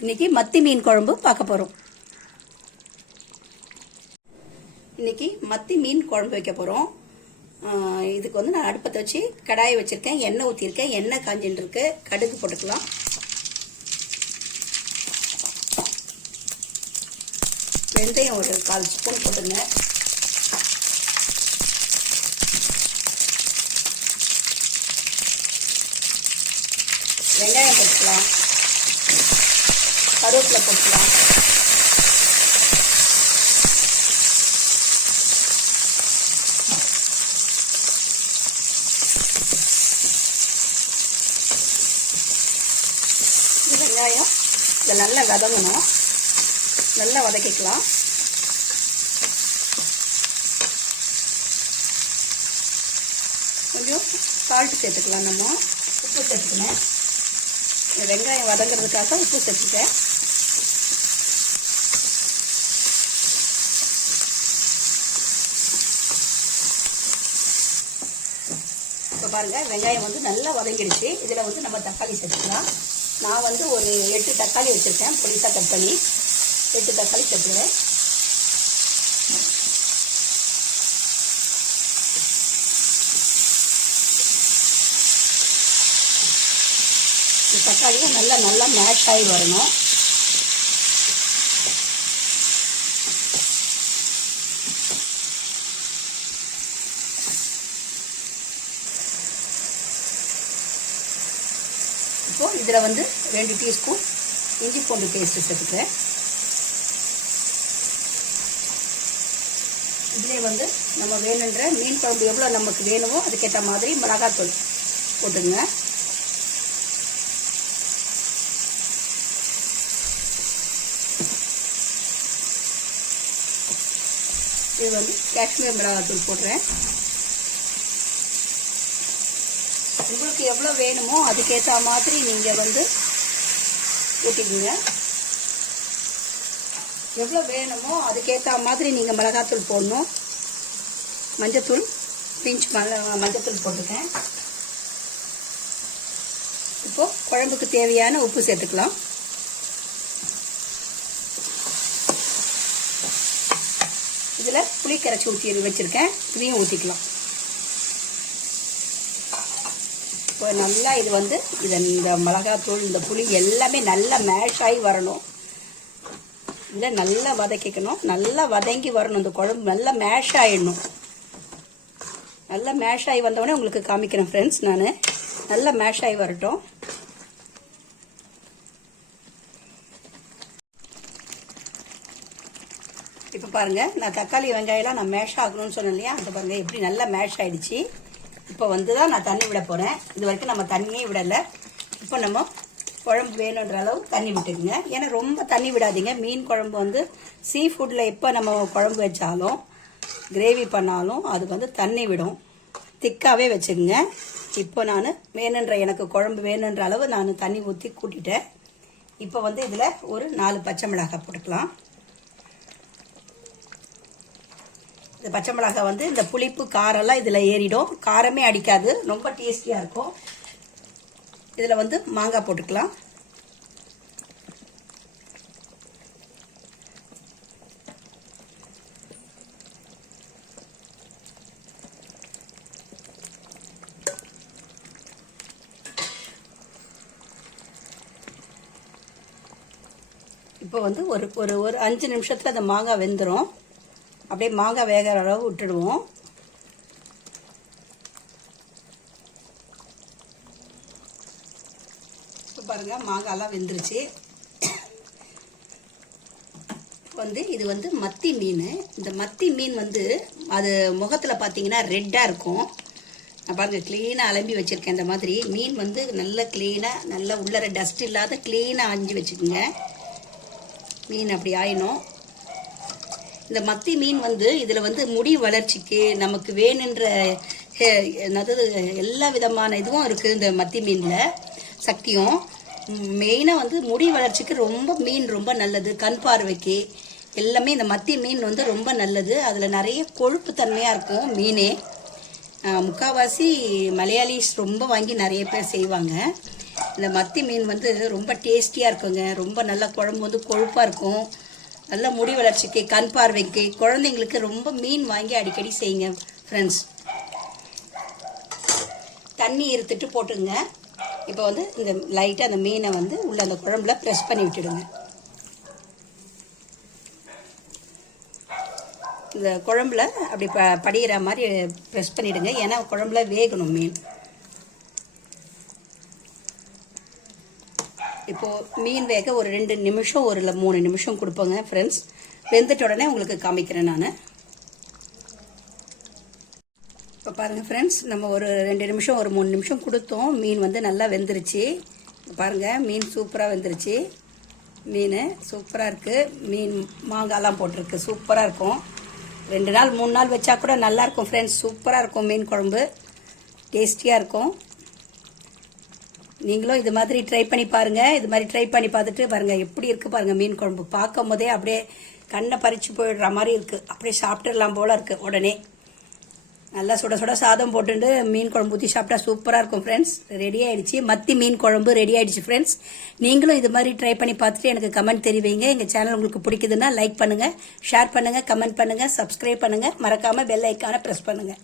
இன்னைக்கு மத்தி மீன் குழம்பு பார்க்க போகிறோம் இன்னைக்கு மத்தி மீன் குழம்பு வைக்க போகிறோம் இதுக்கு வந்து நான் அடுப்பத்தை வச்சு கடாயை வச்சுருக்கேன். எண்ணெய் ஊற்றிருக்கேன் எண்ணெய் காஞ்சின்னு இருக்கு கடுகு போட்டுக்கலாம். வெந்தயம் ஒரு கால் ஸ்பூன் போட்டுங்க வெங்காயம் போட்டுக்கலாம். கருவேப்பிலை போட்டுக்கலாம். வெங்காயம். இதை நல்லா வதங்கணும். நல்லா வதக்கிக்கலாம். கொஞ்சம் சால்ட் சேர்த்துக்கலாம் நம்ம. உப்பு சேர்த்துக்கணும். வெங்காயம் வதங்கிறதுக்காக உப்பு சேர்த்துட்டேன். இப்போ பாருங்கள் வெங்காயம் வந்து நல்லா வதங்கிடுச்சு. இதில் வந்து நம்ம தக்காளி சேர்த்துக்கலாம். நான் வந்து ஒரு எட்டு தக்காளி வச்சுருக்கேன். பொடிசாக கட் பண்ணி எட்டு தக்காளி சேர்த்துக்கிறேன். இந்த தக்காளியும் நல்லா நல்லா மேஷ் ஆகி வரணும். இப்போ இதில் வந்து ரெண்டு டீஸ்பூன் இஞ்சி பூண்டு பேஸ்ட்டு சேர்த்துக்கிறேன். இதிலே வந்து நம்ம வேணுன்ற மீன் குழம்பு எவ்வளோ நமக்கு வேணுமோ அதுக்கேற்ற மாதிரி மிளகாத்தூள் போட்டுங்க இது வந்து காஷ்மீர் மிளகாத்தூள் போடுறேன். உங்களுக்கு எவ்வளோ வேணுமோ அதுக்கேற்ற மாதிரி நீங்கள் வந்து ஊட்டிக்குங்க. எவ்வளோ வேணுமோ அதுக்கேற்ற மாதிரி நீங்கள் மிளகாத்தூள் போடணும். மஞ்சத்தூள் பிஞ்ச் மல மஞ்சத்தூள் போட்டுக்கேன். இப்போது குழம்புக்கு தேவையான உப்பு சேர்த்துக்கலாம். இதில் புளி கரைச்சி ஊற்றி வச்சுருக்கேன். இதையும் ஊற்றிக்கலாம் இப்போ நல்லா இது வந்து இதை இந்த மிளகாத்தூள் இந்த புளி எல்லாமே நல்லா மேஷ் ஆகி வரணும். இதை நல்லா வதக்கிக்கணும். நல்லா வதங்கி வரணும். இந்த குழம்பு நல்லா மேஷ் ஆகிடணும் நல்லா மேஷ் ஆகி வந்தவொடனே உங்களுக்கு காமிக்கிறேன் ஃப்ரெண்ட்ஸ் நான். நல்லா மேஷ் ஆகி வரட்டும். இப்போ பாருங்கள் நான் தக்காளி வெங்காயம்லாம் நான் மேஷ் ஆகணும்னு சொன்னேன் இல்லையா? அந்த பாருங்கள் எப்படி நல்லா மேஷ் ஆகிடுச்சு இப்போ வந்து தான் நான் தண்ணி விட போகிறேன் இது வரைக்கும் நம்ம தண்ணியே விடலை. இப்போ நம்ம குழம்பு வேணுன்ற அளவு தண்ணி விட்டுக்குங்க ஏன்னா ரொம்ப தண்ணி விடாதீங்க. மீன் குழம்பு வந்து சீ ஃபுட்டில் எப்போ நம்ம குழம்பு வச்சாலும் கிரேவி பண்ணாலும் அதுக்கு வந்து தண்ணி விடும். திக்காகவே வச்சுக்கோங்க இப்போ நான் வேணுன்ற எனக்கு குழம்பு வேணுன்ற அளவு நான் தண்ணி ஊற்றி கூட்டிட்டேன். இப்போ வந்து இதில் ஒரு நாலு பச்சை மிளகாய் போட்டுக்கலாம். இந்த பச்சை மிளகாய் வந்து இந்த புளிப்பு காரெல்லாம் இதில் ஏறிடும். காரமே அடிக்காது. ரொம்ப டேஸ்டியாக இருக்கும். இதில் வந்து மாங்காய் போட்டுக்கலாம். இப்போ வந்து ஒரு ஒரு ஒரு அஞ்சு நிமிஷத்தில் அந்த மாங்காய் வெந்துடும் அப்படியே மாங்காய் வேகிற அளவு விட்டுடுவோம். இப்போ பாருங்கள் வெந்துருச்சு. வந்து இது வந்து மத்தி மீன். இந்த மத்தி மீன் வந்து அது முகத்தில் பார்த்தீங்கன்னா ரெட்டாக இருக்கும். நான் பாருங்கள் க்ளீனாக அலம்பி வச்சுருக்கேன் இந்த மாதிரி. மீன் வந்து நல்ல க்ளீனாக நல்ல உள்ளர டஸ்ட் இல்லாத க்ளீனாக அஞ்சு வச்சுக்கோங்க. மீன் அப்படி ஆயிடும். இந்த மத்தி மீன் வந்து இதில் வந்து முடி வளர்ச்சிக்கு நமக்கு வேணுன்ற அதாவது எல்லா விதமான இதுவும் இருக்குது இந்த மத்தி மீனில் சக்தியும். மெயினாக வந்து முடி வளர்ச்சிக்கு ரொம்ப மீன் ரொம்ப நல்லது. கண் பார்வைக்கு எல்லாமே இந்த மத்தி மீன் வந்து ரொம்ப நல்லது. அதில் நிறைய கொழுப்பு தன்மையாக இருக்கும் மீனே. முக்கால்வாசி மலையாளிஸ் ரொம்ப வாங்கி நிறைய பேர் செய்வாங்க. இந்த மத்தி மீன் வந்து ரொம்ப டேஸ்டியாக இருக்குங்க. ரொம்ப நல்லா குழம்பு வந்து கொழுப்பாக இருக்கும். நல்ல முடி வளர்ச்சிக்கு கண் பார்வைக்கு குழந்தைங்களுக்கு ரொம்ப மீன் வாங்கி அடிக்கடி செய்யுங்க ஃப்ரெண்ட்ஸ் தண்ணி இருத்துட்டு போட்டுங்க இப்போ வந்து இந்த லைட்டாக அந்த மீனை வந்து உள்ள அந்த குழம்புல ப்ரெஸ் பண்ணி விட்டுடுங்க. இந்த குழம்புல அப்படி ப படிகிற மாதிரி ப்ரெஸ் பண்ணிவிடுங்க ஏன்னா குழம்புல வேகணும் மீன். இப்போது மீன் வேக ஒரு ரெண்டு நிமிஷம் ஒரு இல்லை மூணு நிமிஷம் கொடுப்போங்க ஃப்ரெண்ட்ஸ் வெந்துட்ட உடனே உங்களுக்கு காமிக்கிறேன் நான். இப்போ பாருங்கள் ஃப்ரெண்ட்ஸ் நம்ம ஒரு ரெண்டு நிமிஷம் ஒரு மூணு நிமிஷம் கொடுத்தோம். மீன் வந்து நல்லா வெந்துருச்சு. பாருங்கள் மீன் சூப்பராக வெந்துருச்சு. மீன் சூப்பராக இருக்குது மீன் மாங்காய்லாம் போட்டிருக்கு. சூப்பராக இருக்கும். ரெண்டு நாள் மூணு நாள் வச்சா கூட நல்லாயிருக்கும் ஃப்ரெண்ட்ஸ் சூப்பராக இருக்கும் மீன் குழம்பு. டேஸ்டியாக இருக்கும். நீங்களும் இது மாதிரி ட்ரை பண்ணி பாருங்கள் இது மாதிரி ட்ரை பண்ணி பார்த்துட்டு பாருங்கள் எப்படி இருக்குது பாருங்கள் மீன் குழம்பு. பார்க்கும் போதே அப்படியே கண்ணை பறித்து போயிடுற மாதிரி இருக்குது அப்படியே சாப்பிட்டுடலாம் போல இருக்குது உடனே. நல்லா சுட சுட சாதம் போட்டுட்டு மீன் குழம்பு ஊற்றி சாப்பிட்டா சூப்பராக இருக்கும் ஃப்ரெண்ட்ஸ் ரெடி ஆயிடுச்சு. மத்தி மீன் குழம்பு ரெடி ஆயிடுச்சு ஃப்ரெண்ட்ஸ் நீங்களும் இது மாதிரி ட்ரை பண்ணி பார்த்துட்டு எனக்கு கமெண்ட் தெரிவிங்க எங்கள் சேனல் உங்களுக்கு பிடிக்குதுன்னா லைக் பண்ணுங்கள் ஷேர் பண்ணுங்கள் கமெண்ட் பண்ணுங்கள் சப்ஸ்கிரைப் பண்ணுங்கள் மறக்காமல் பெல் ஐக்கானை ப்ரெஸ் பண்ணுங்கள்